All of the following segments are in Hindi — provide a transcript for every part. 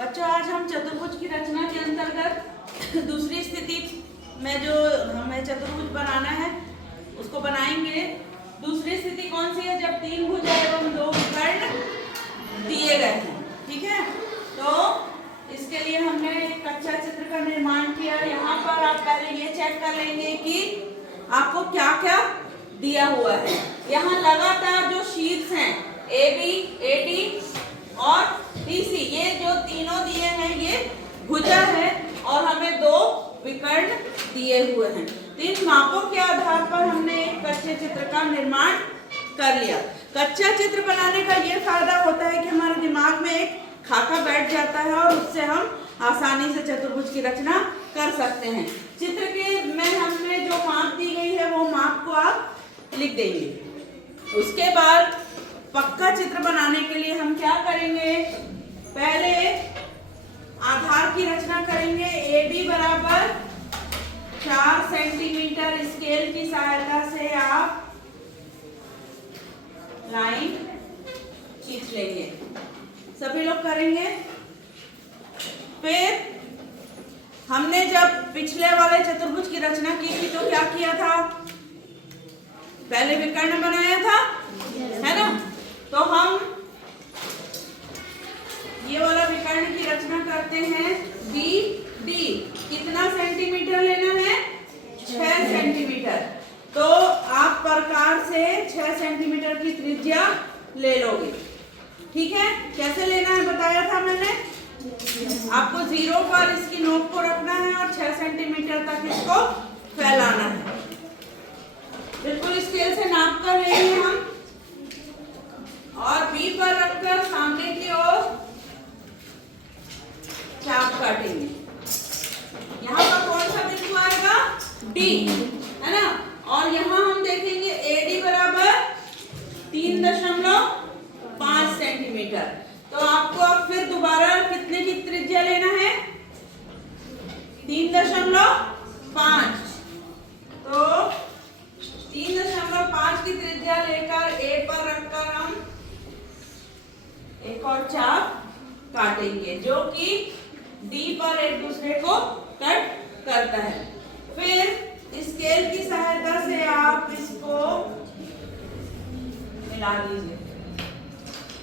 बच्चों, आज हम चतुर्भुज की रचना के अंतर्गत दूसरी स्थिति में जो हमें चतुर्भुज बनाना है उसको बनाएंगे। दूसरी स्थिति कौन सी है? जब तीन भुजा एवं दो विकर्ण दिए गए हैं। ठीक है, तो इसके लिए हमने एक कच्चा चित्र का निर्माण किया। यहाँ पर आप पहले ये चेक कर लेंगे कि आपको क्या क्या दिया हुआ है। यहाँ लगातार जो शीट्स हैं AB, AD और DC, ये जो तीनों दिए हैं ये भुजा है और हमें दो विकर्ण दिए हुए हैं। तो इन मापों के आधार पर हमने एक कच्चे चित्र का निर्माण कर लिया। कच्चा चित्र बनाने का ये फायदा होता है कि हमारे दिमाग में एक खाका बैठ जाता है और उससे हम आसानी से चतुर्भुज की रचना कर सकते हैं। चित्र के में हमने जो माप दी गई है वो माप को आप लिख देंगे। उसके बाद पक्का चित्र बनाने के लिए हम क्या करेंगे? पहले आधार की रचना करेंगे। AB बराबर 4 सेंटीमीटर स्केल की सहायता से आप लाइन खींच लेंगे। सभी लोग करेंगे। फिर हमने जब पिछले वाले चतुर्भुज की रचना की थी तो क्या किया था? पहले विकर्ण बनाया था, है ना? तो हम ये वाला विकर्ण की रचना करते हैं। BD कितना सेंटीमीटर लेना है? 6 सेंटीमीटर। तो आप प्रकार से 6 सेंटीमीटर की त्रिज्या ले लोगे। ठीक है, कैसे लेना है बताया था मैंने। आपको 0 पर इसकी नोक को रखना है और 6 सेंटीमीटर तक इसको फैलाना है। बिल्कुल स्केल से नाप कर लेंगे हम और B पर रखकर सामने की ओर चाप काटेंगे। यहाँ पर कौन सा बिंदु आएगा? D, है ना? और यहाँ हम देखेंगे AD बराबर 3.5 सेंटीमीटर। तो आपको अब फिर दोबारा कितने की त्रिज्या लेना है? 3.5। तो 3.5 की त्रिज्या लेकर A पर रखकर हम एक और चाप काटेंगे जो कि D पर एक दूसरे को कट करता है। फिर स्केल की सहायता से आप इसको मिला दीजिए।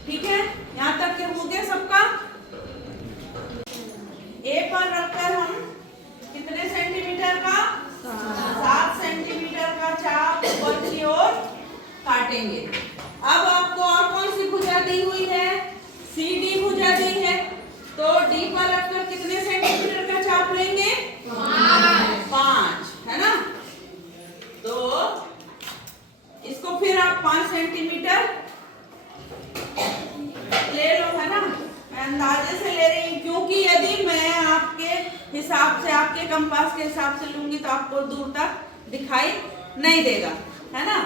ठीक है, यहाँ तक के हो गया सबका। A पर रखकर हम कितने सेंटीमीटर का? 7 सेंटीमीटर का चाप ऊपर की ओर काटेंगे। अब आपको और कौन सी भुजा दी हुई है? CD भुजा दी है। तो D पर रखकर कितने सेंटीमीटर का चाप लेंगे? 5, है ना? तो इसको फिर आप 5 सेंटीमीटर ले लो, है ना? मैं अंदाजे से ले रही हूँ क्योंकि यदि मैं आपके हिसाब से, आपके कंपास के हिसाब से लूंगी तो आपको दूर तक दिखाई नहीं देगा, है ना?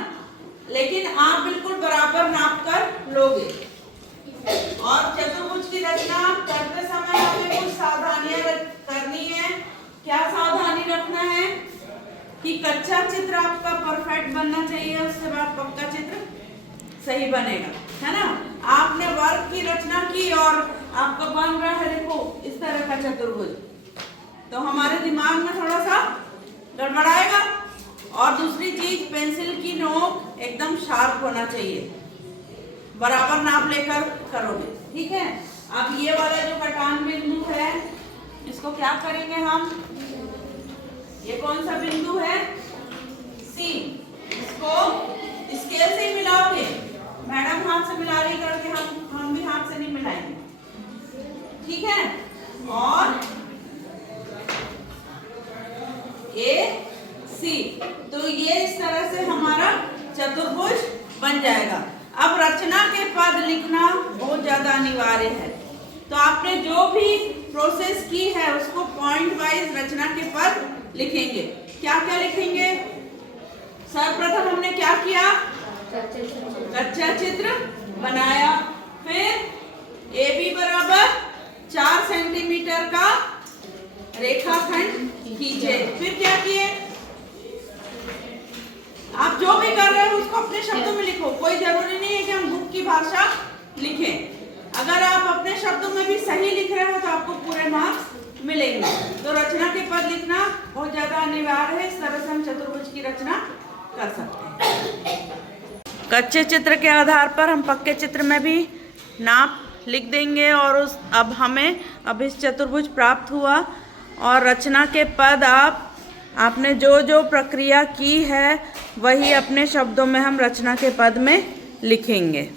लेकिन आप बिल्कुल बराबर नाप कर लोगे। और चतुर्भुज की रचना करते समय हमें कुछ सावधानियां करनी है। क्या सावधानी रखना है? कि कच्चा चित्र आपका परफेक्ट बनना चाहिए, उसके बाद पक्का चित्र सही बनेगा, है ना? आपने वर्ग की रचना की और आपका बन रहा है देखो इस तरह का चतुर्भुज, तो हमारे दिमाग में थोड़ा सा गड़बड़ाएगा। और दूसरी चीज, पेंसिल की नोक एकदम शार्प होना चाहिए, बराबर नाप लेकर करोगे। ठीक है, अब ये वाला जो कटान बिंदु है इसको क्या करेंगे हम? ये कौन सा बिंदु है? C। इसको स्केल से ही मिलाओगे। मैडम हाथ से मिला रही करके हम भी हाथ से नहीं मिलाएंगे। ठीक है, और AC। तो ये इस तरह से हमारा चतुर्भुज बन जाएगा। अब रचना के पद लिखना बहुत ज्यादा अनिवार्य है। तो आपने जो भी प्रोसेस की है उसको पॉइंट वाइज रचना के पद लिखेंगे। क्या क्या लिखेंगे? सर्वप्रथम हमने क्या किया? कच्चा चित्र बनाया। फिर AB बराबर 4 सेंटीमीटर का रेखाखंड खींचे। फिर क्या किए? आप जो भी कर रहे हो उसको अपने शब्दों में लिखो। कोई जरूरी नहीं है कि हम बुक की भाषा लिखें। अगर आप अपने शब्दों में भी सही लिख रहे हो तो आपको पूरे मार्क्स मिलेंगे। तो रचना के पद लिखना बहुत ज्यादा अनिवार्य है, इस तरह से हम चतुर्भुज की रचना कर सकते हैं। कच्चे चित्र के आधार पर हम पक्के चित्र में भी नाप लिख देंगे और अब हमें इस चतुर्भुज प्राप्त हुआ और रचना के पद आपने जो जो प्रक्रिया की है वही अपने शब्दों में हम रचना के पद में लिखेंगे।